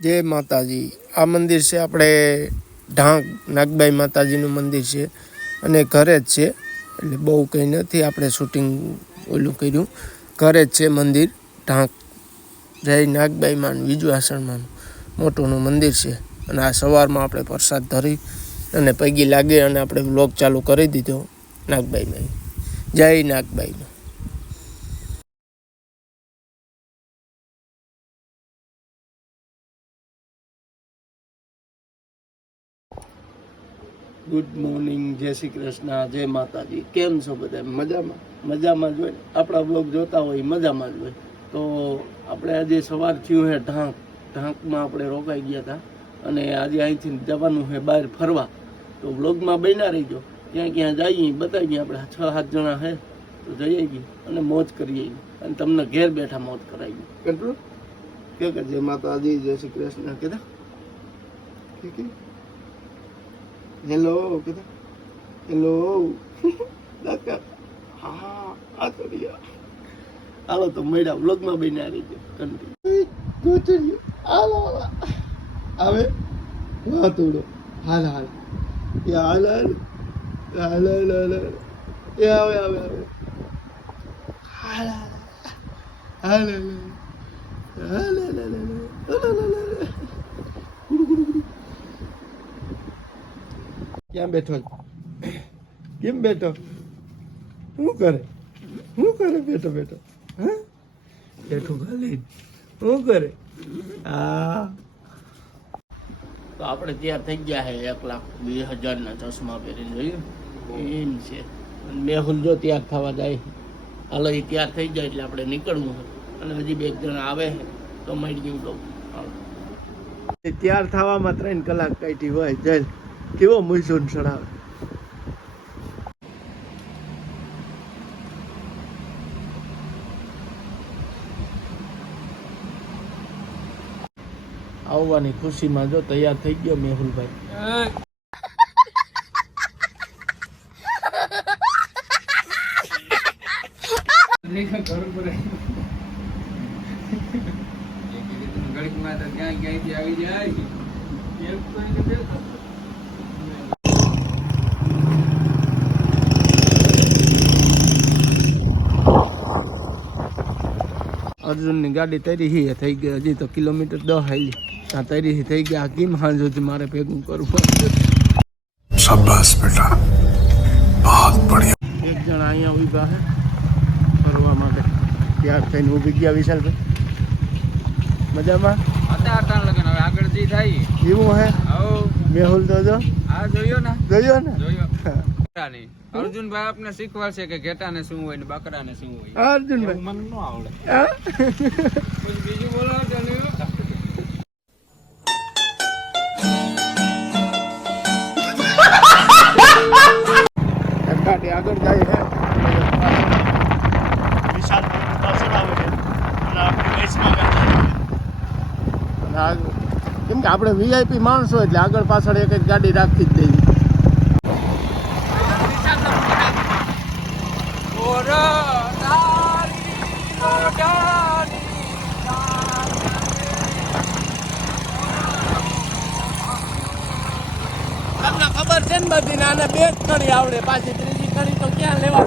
જય માતાજી, આ મંદિર છે આપણે ઢાંક, નાગબાઈ માતાજીનું મંદિર છે અને ઘરે જ છે. એટલે બહુ કંઈ નથી, આપણે શૂટિંગ ઓલું કર્યું. ઘરે જ છે મંદિર, ઢાંક. જય નાગબાઈમાં આસણમાં મોટુંનું મંદિર છે. અને આ સવારમાં આપણે પ્રસાદ ધરી અને પૈગી લાગે અને આપણે વ્લોગ ચાલુ કરી દીધો. નાગબાઈમાં જય નાગબાઈમાં ગુડ મોર્નિંગ જય શ્રી કૃષ્ણ જય માતાજી. કેમ છો બધા? મજામાં? મજામાં જ હોય આપણા બ્લોગ જોતા હોય મજામાં જ હોય. તો આપણે આજે સવાર થયું હે ઢાંક. ઢાંકમાં આપણે રોકાઈ ગયા હતા અને આજે અહીંથી જવાનું છે બહાર ફરવા. તો બ્લોગમાં બન્યા રહીજો. ક્યાં ક્યાં જઈએ બતાવીએ આપણે. છ સાત જણા છે તો જઈએ ગઈ અને મોજ કરીએ અને તમને ઘેર બેઠા મોજ કરાવીએ. કેટલું? કે જય માતાજી જય શ્રી કૃષ્ણ. કીધા? કે? હેલો કીધા હેલો દાદા હા આ તો હાલો તો મળ્યા વ્લોગમાં બન્યા આવી કન્ટિન્યુ ગોચર્યું હાલો હાલો આવે વાતુડો હાલ હાલ એ હાલ હાલ હાલ હાલ હાલ હાલ. એ આવે આવે આવે હાલ હાલ હાલ હાલ હાલ હાલ હાલ હાલ હાલ હાલ હાલ ગુડુ ગુડુ ગુડુ ક્યાં બેઠો? કેમ બેઠો? શું કરે? શું કરે બેઠો બેઠો? હા? બેઠું ખાલી. શું કરે? હા તો આપણે ત્યાં થઈ ગયા છે એક લાખ બે હજારના ચશ્મા પહેરી જોયું? એમ છે. મેહુલ જો તૈયાર થવા જાય. હાલો એ તૈયાર થઈ જાય એટલે આપણે નીકળવું હોય અને હજી બે જણ જણા આવે તો મળી ગયું કહું. તૈયાર થવામાં ત્રણ કલાક કાઢી હોય જલ કેવો મૂંઝવણ ચડાવે આવવાની ખુશીમાં જો તૈયાર થઈ ગયો મેહુલભાઈ. અર્જુનની ગાડી તૈરી થઈ ગઈ. હજી તો કિલોમીટર દસ હાલી. ત્યાં તૈરી થઈ ગયા. કેમ હાંજ સુધી મારે ભેગું કરવું શાબાશ બેટા. બહુત બઢિયા. એક જણ અહીંયા ઊભા છે ફરવા માટે. ત્યાર થઈને ઊભી ગયા વિશાલભાઈ. મજામાં? હતા હતા લગન. હવે આગળ જે થાય. એવું હે? મેહુલ તો જો આ જોયો ને. જોયો ને? જોયો. અર્જુનભાઈ આપને શીખવાડશે કે ઘેટાને શું હોય ને બકરાને શું હોય. અર્જુનભાઈ. મને ન આવડે. બીજું બોલો ગાડી આગળ જાય છે. વિશાલ પાછળ આવે છે. અને આપણે બેસમાં કેમ કે આપણે વીઆઈપી માણસો એટલે આગળ પાછળ એક એક ગાડી રાખી જ દઈએ. બધી નાના બે જ કણી આવડે પાછી ત્રીજી કણી તો ક્યાં લેવા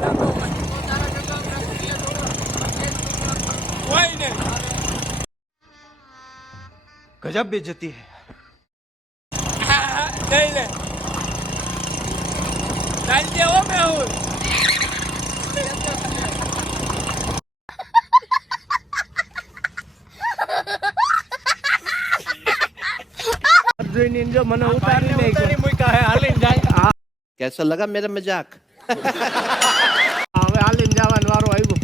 ગજબ બે જતી હે લઈ લે. ચાલજે હો મેહુલ. જોઈને જો મને ઉતારી નહીં મૂક્યા હે હાલી कैसा लगा मेरा मजाक હવે હાલીને જવાનો વારો આવ્યો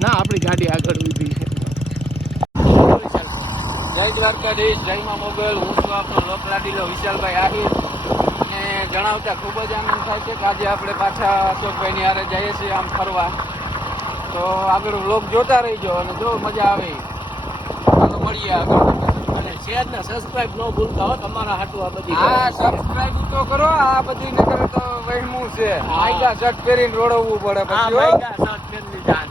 ના આપણી ગાડી આગળ ઊભી છે જય દ્વારકાધીશ જય માં મોગલ હું છું આપણો લોકલાડીલો વિશાલભાઈ આહિર અને જણાવતા ખૂબ જ આનંદ થાય છે કે આજે આપણે પાછા અશોકભાઈની હારે જઈએ છીએ આમ ફરવા તો આગળ વ્લોગ જોતા રહીજો અને જો મજા આવે ચાલો મળીએ આગળ અને શેર ને સબસ્ક્રાઇબ ન ભૂલતા હો તમારા હાટુ આ બધી હા સબસ્ક્રાઇબ તો કરો આ બધી નકર તો વહેમું છે. આઈગા શર્ટ પહેરીને રોડવવું પડે હા પછી હો. ભાઈ સટ ફેરની જાન.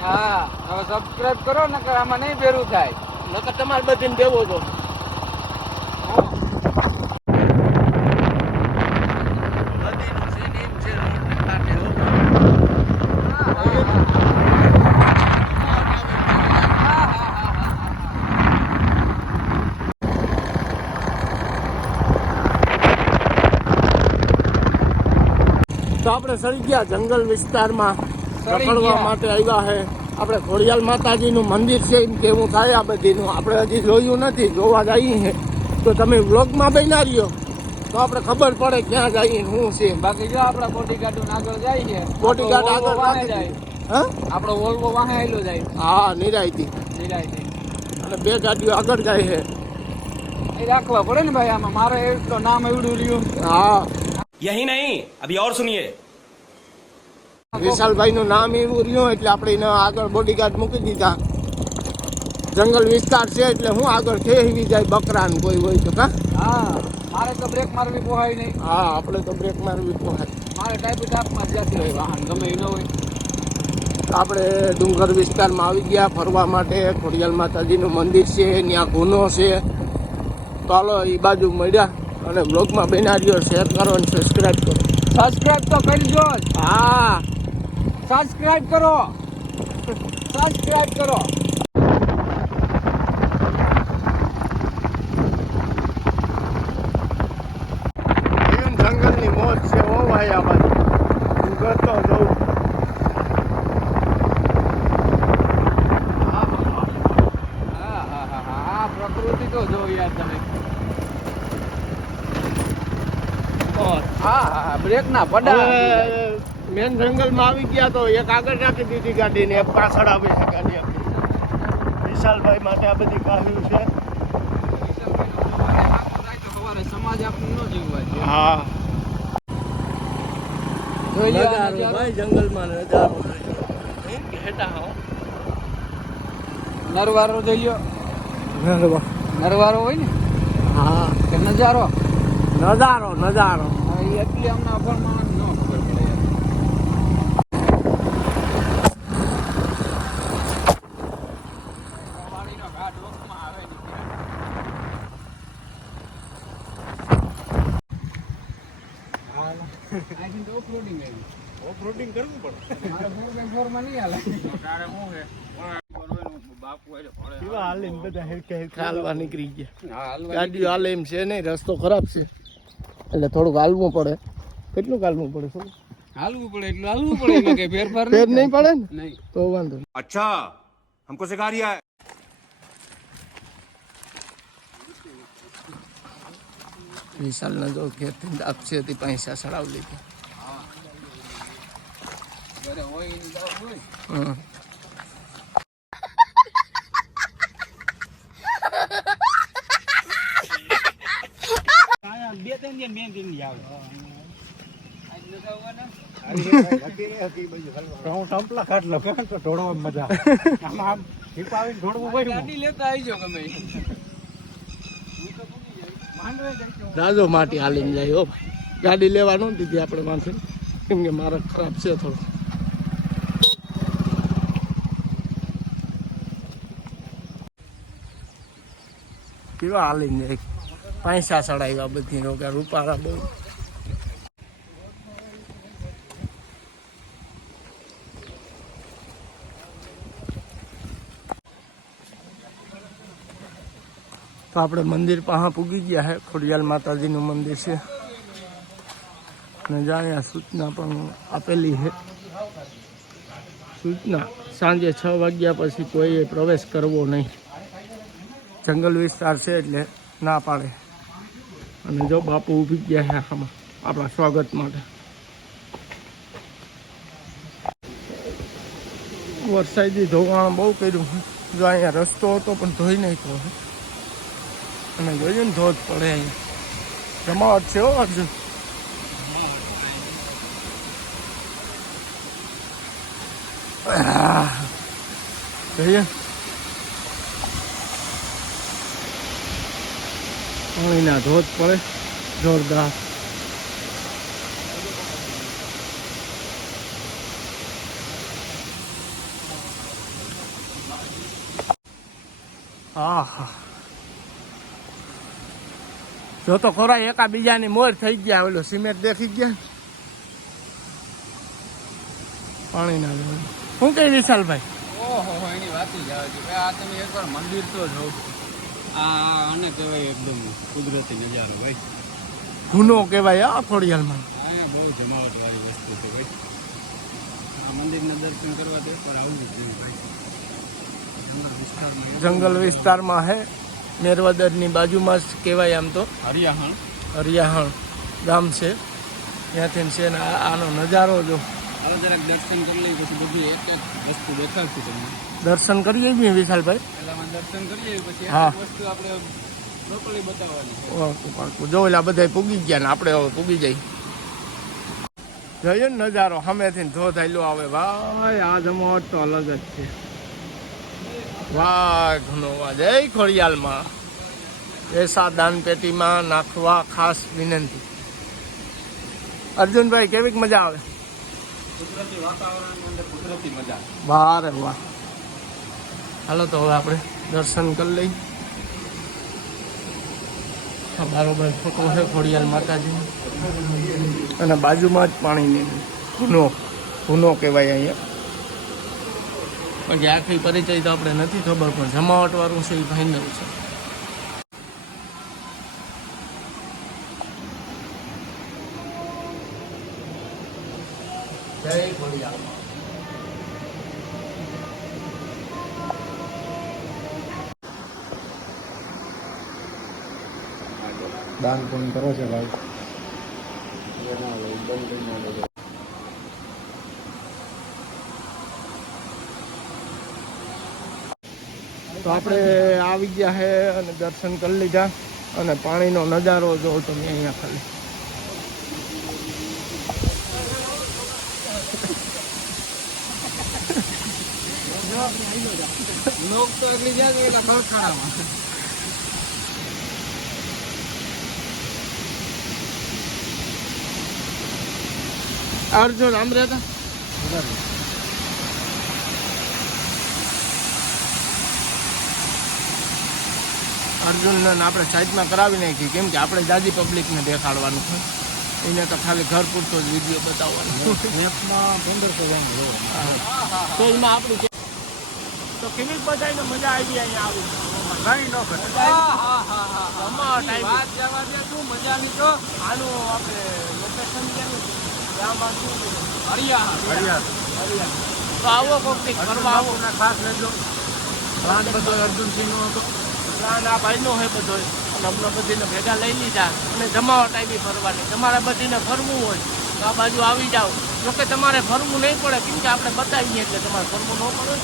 Ha સબસ્ક્રાઇબ કરો નકર આમાં નહીં ભેરું થાય. નકર તમારે બધીને દેવો તો તો આપણે સરી ગયા જંગલ વિસ્તારમાં રખડવા માટે આવ્યા છે આપણે ખોડિયાલ માતાજીનું મંદિર છે એમ કેવું થાય આ બધીનું? આપણે હજી જોયું નથી જોવા જઈએ તો તમે વ્લોગમાં બન્યા રહ્યો. તો આપણે ખબર પડે ક્યાં જઈએ શું છે. બાકી જો આપણે ગાર્ડ આગળ જાય છે બોડીગાર્ડ આગળ જાય. હા? આપણો વોલ્વો વાહે આવેલો જાય. હા નિરાયતી. નિરાયથી. અને બે ગાડીઓ આગળ જાય છે એ રાખવા પડે ને ભાઈ આમાં. મારે એક તો નામ એવડું રહ્યું. હા. यही नहीं अभी और सुनिए વિશાલભાઈ નું નામ એવું રહ્યું એટલે આપણે એને આગળ બોડીગાર્ડ મૂકી દીધા જંગલ વિસ્તાર છે એટલે હું આગળ ખેવી જાય બકરા ને કોઈ હોય તો કા હા મારે તો બ્રેક મારવી પોહાય નહીં હા આપણે તો બ્રેક મારવી પોહાય મારે ટાઈપ ટાપમાં જ જતી હોય વાહન ગમે એ ન હોય આપણે ડુંગર વિસ્તારમાં આવી ગયા ફરવા માટે ખોડિયાલ માતાજીનું મંદિર છે ત્યાં ગુનો છે તો હાલો એ બાજુ મળ્યા અને બ્લોગમાં બનાવ્યો શેર કરો અને સબસ્ક્રાઇબ કરો. સબસ્ક્રાઇબ તો કરજો હા. સબસ્ક્રાઇબ કરો. સબસ્ક્રાઇબ કરો જીવન જંગલની મોજ છે ઓ ભાઈ આ બાજુ ડુંગર તો જવું હા હા હા હા આ પ્રકૃતિ તો જો યાર તમે હા હા હા બ્રેક ના પડા મેન જંગલમાં આવી ગયા તો એક આગળ રાખી દીધી ગાડી ને એક પાછળ આવી છે ગાડી આપણી. વિશાલભાઈ માટે આ બધી કાહ્યું છે. સમાજ આપણને ન જીવવા જોઈએ હા. ભાઈ જંગલમાં નજારો. હેઠા હો નરવારો જોઈ નરવા. નરવારો હોય ને? હા. કે નજારો? નજારો નજારો. એટલી અમને અભણમાં ન ખબર પડે. હાલવા નીકળી ગયા. હા, હાલવા ગાડીઓ હાલે એમ છે નહીં રસ્તો ખરાબ છે. એટલે થોડુંક હાલવું પડે કેટલું હાલવું પડે શું હાલવું પડે એટલું હાલવું પડે એમાં કઈ ફેરફાર ફેર નહીં પડે ને નહીં તો વાંધો નહીં. अच्छा हमको सिखा रिया है વિશાલને જો ઘેરથી આપશે તે પૈસા ચડાવી લીધી ઘરે હોય એની મજા હોય હમ. આજ નતા આવવાના? ગાડી લેતા આવજો ગમે દાદો માટી હાલીને જાય હો ભાઈ. ગાડી લેવા ન દીધી આપણે માથે કેમ કે મારે ખરાબ છે થોડો કેવા હાલીને જાય પૈસા સડાવ્યા બધી રોકા રૂપારા બહુ. તો આપણે મંદિર પાસે પૂગી ગયા છે ખોડિયાલ માતાજીનું મંદિર છે. અને જાણ્યા સૂચના પણ આપેલી છે સૂચના, સાંજે છ વાગ્યા પછી કોઈએ પ્રવેશ કરવો નહીં. જંગલ વિસ્તાર છે એટલે ના પાડે. અને જો બાપુ ઊભી ગયા છે આમાં, આપણા સ્વાગત માટે. વરસાદી ધોવાણ બહુ કર્યું જો અહીંયા રસ્તો હતો પણ ધોઈ નાખ્યો અને જોઈએ ને ધોધ પડે અહીંયા. જમાવટ છે હો અર્જુન. જોઈએ પાણીના ધોધ પડે. જોરદાર. જો તો ખોરા એકા બીજાની મોર થઈ ગયા, ઓલો સિમેન્ટ દેખી ગયા. પાણી ના લેવાનું શું કહી વિશાલભાઈ? ઓહો, એની વાત જ મંદિર તો જો આ આને કહેવાય એકદમ કુદરતી નજારો ભાઈ. ગુનો કહેવાય આ ખોડિયાલમાં. અહીંયા બહુ જમાવટ વાળી વસ્તુ છે ભાઈ. આ મંદિરના દર્શન કરવા તો એકવાર આવવું જ જોઈએ ભાઈ. જંગલ વિસ્તારમાં એવું જંગલ વિસ્તારમાં હે. મેરવદરની બાજુમાં જ કહેવાય આમ તો. હરિયાહણ. હરિયાહણ ગામ છે. ત્યાંથી છે ને આનો નજારો જો હવે જરાક દર્શન કરી લઈએ પછી બધી એક એક વસ્તુ દેખાડશું તમને. દર્શન કરીએ બી વિશાલભાઈ? પહેલામાં દર્શન કરી લઈએ પછી હા. વસ્તુ આપણે પ્રોપરલી બતાવવાની છે. પાકું પાકું જો એટલે બધા પૂગી ગયા ને આપણે હવે પૂગી જઈ જોઈએ ને નજારો. સામેથી ધો થયેલો આવે. ભાઈ આ જમાવટ તો અલગ જ છે. વાહ ઘણો વાહ જય ખોડિયાલમાં. એસા દાન પેટીમાં નાખવા ખાસ વિનંતી. અર્જુનભાઈ કેવીક મજા આવે? કુદરતી વાતાવરણની અંદર કુદરતી મજા. વાહ વાહ. હાલો તો હવે આપણે દર્શન કરી લઈ. બરોબર બારોબાર ફોટો છે ખોડિયાલ માતાજી. અને બાજુમાં જ પાણીની ભૂનો ભૂનો કહેવાય અહીંયા. બાકી આખી પરિચય તો આપણે નથી ખબર પણ જમાવટ વાળું છે એ ફાઇનલ છે. દાન પુણ્ય કરો છે ભાઈ? તો આપણે આવી ગયા છે અને દર્શન કરી લીધા અને પાણીનો નજારો જો તમે અહીંયા ખાલી. લોક તો એટલી જાય છે અર્જુન આમ રહેતા અર્જુનને આપણે સાઈડમાં કરાવી નાખી કેમ કે આપણે જાજી પબ્લિકને દેખાડવાનું છે. એને તો ખાલી ઘર પૂરતો જ વીડિયો બતાવવાનો પંદરસો તો એમાં આપણું તો કેવી બધાને મજા આવી અહીંયા આવી? ઘણી નો જમાવટ આવી. વાત જવા દે શું મજાની તો આનું આપણે લોકેશન શું તો આવો કંઈક કરવા આવો ખાસ લેજો પ્લાન બધો અર્જુનસિંહ નો હતો પ્લાન આ ભાઈનો હોય બધો અને અમને બધીને ભેગા લઈ લીધા અને જમાવા આવી ફરવાની તમારે બધીને ફરવું હોય તો આ બાજુ આવી જાઓ જોકે તમારે ફરવું નહીં પડે કેમ કે આપણે બતાવીએ એટલે તમારે ફરવું ન પડે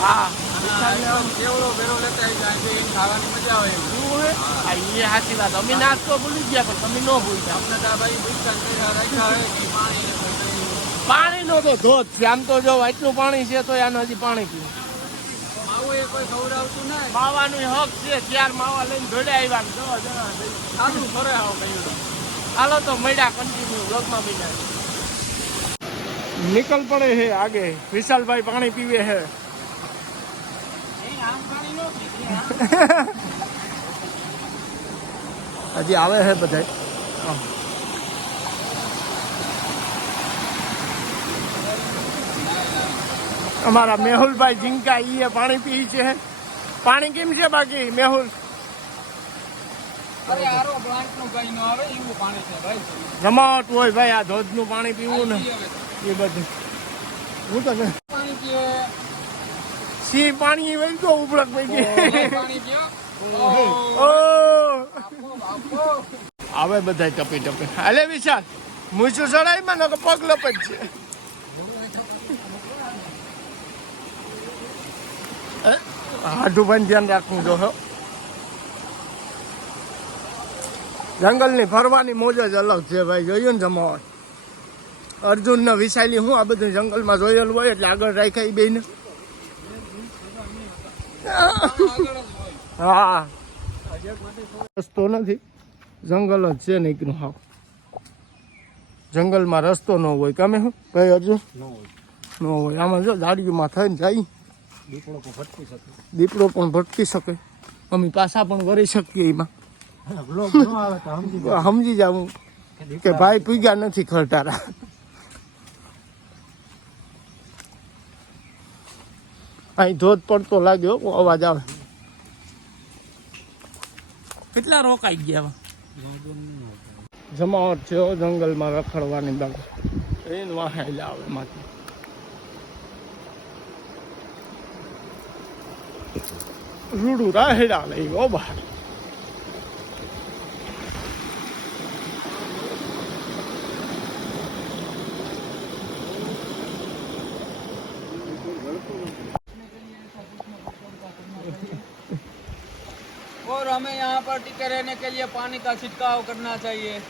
હા એ સાચી વાત અમે નાસ્તો ભૂલી ગયા પણ તમે ન ભૂલતા પાણીનો તો ધોધ છે આમ તો જો એટલું પાણી છે તો આનું હજી પાણી પીવું માવાનું હક છે ત્યાર માવા લઈને જોડે આવ્યા જણા સારું ફરે આવો હાલો તો મળ્યા કન્ટિન્યુ બ્લોગમાં મળ્યા. નિકલ પડે છે આગે. વિશાલભાઈ પાણી પીવે છે આમ પાણી નો પીધી હજી આવે છે બધા અમારા મેહુલભાઈ ઝીંકા ઈએ પાણી પી છે. પાણી કેમ છે બાકી મેહુલ? અરે આરો પ્લાન્ટનું કઈ ન આવે એવું પાણી છે ભાઈ. જમાવટ હોય ભાઈ આ ધોધનું પાણી પીવું ને. એ બધું. હું તો ને સિંહ પાણી વહી ગયો ઉભળક પડી ગઈ આવે બધા ટપી ટપી. હાલે વિશાલ. મૂછું ચડાઈમાં ને પગ લપટ છે? હાડું પણ ધ્યાન રાખવું જો જંગલ જંગલની ફરવાની મોજ જ અલગ છે ભાઈ. જોયું ને જમાવટ અર્જુન ને વિશાલી હું આ બધું જંગલમાં જોયેલું હોય એટલે આગળ રાખ્યા એ બેન હા. રસ્તો નથી. જંગલ જ છે નીકળું હાવ. જંગલમાં રસ્તો ન હોય. ગમે હું? ભાઈ અર્જુન? ન હોય. આમાં જો દાડીઓમાં થઈને જાય. દીપડો પણ ભટકી શકે. અમે પાછા પણ વરી શકીએ એમાં. સમજી જાવ કે ભાઈ પૂગ્યા નથી ખરટારા. અહીં ધોધ પડતો લાગ્યો અવાજ આવે. કેટલા રોકાઈ ગયા જમાવટ છે જંગલમાં રખડવાની બાબત ટ્રેન વાહેલા આવે માથે. રૂડું રાહેડા લઈ ગયો બહાર. पर टिके रहने के लिए पानी का छिड़काव करना चाहिए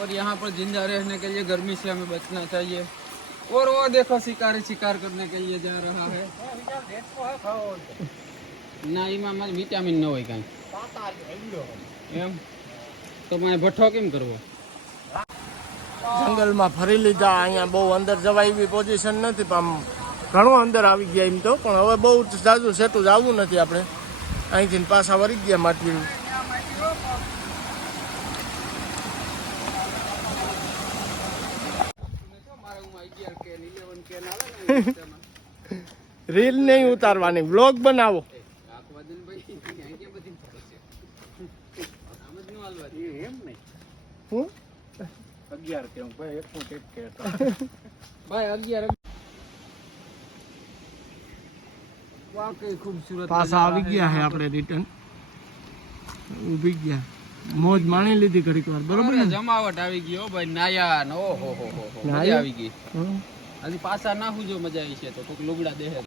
और यहाँ पर जिंदा रहने के लिए गर्मी से हमें बचना चाहिए और वो देखो शिकारी शिकार करने के लिए जा रहा है ના એમાં મારે વિટામિન ન હોય કાંઈ એમ તો મારે ભઠ્ઠો કેમ કરવો જંગલમાં ફરી લીધા અહીંયા બહુ અંદર જવાય એવી પોઝિશન નથી પણ આમ ઘણું અંદર આવી ગયા એમ તો પણ હવે બહુ જાજુ સેટું જ આવવું નથી આપણે. અહીંથી પાછા વળી ગયા માટી રીલ નહીં ઉતારવાની બ્લોગ બનાવો. હું? ભાઈ અગિયાર. વાકઈ ખૂબસૂરત પાછા આવી ગયા છે આપણે રિટર્ન ઊભી ગયા મોજ માણી લીધી ઘડીક વાર બરોબર ને જમાવટ આવી ગઈ હો ભાઈ નાયા નો હો હો હો. મજા? આવી ગઈ. હજી પાછા ના જો મજા આવી છે તો કોઈક લુગડા દે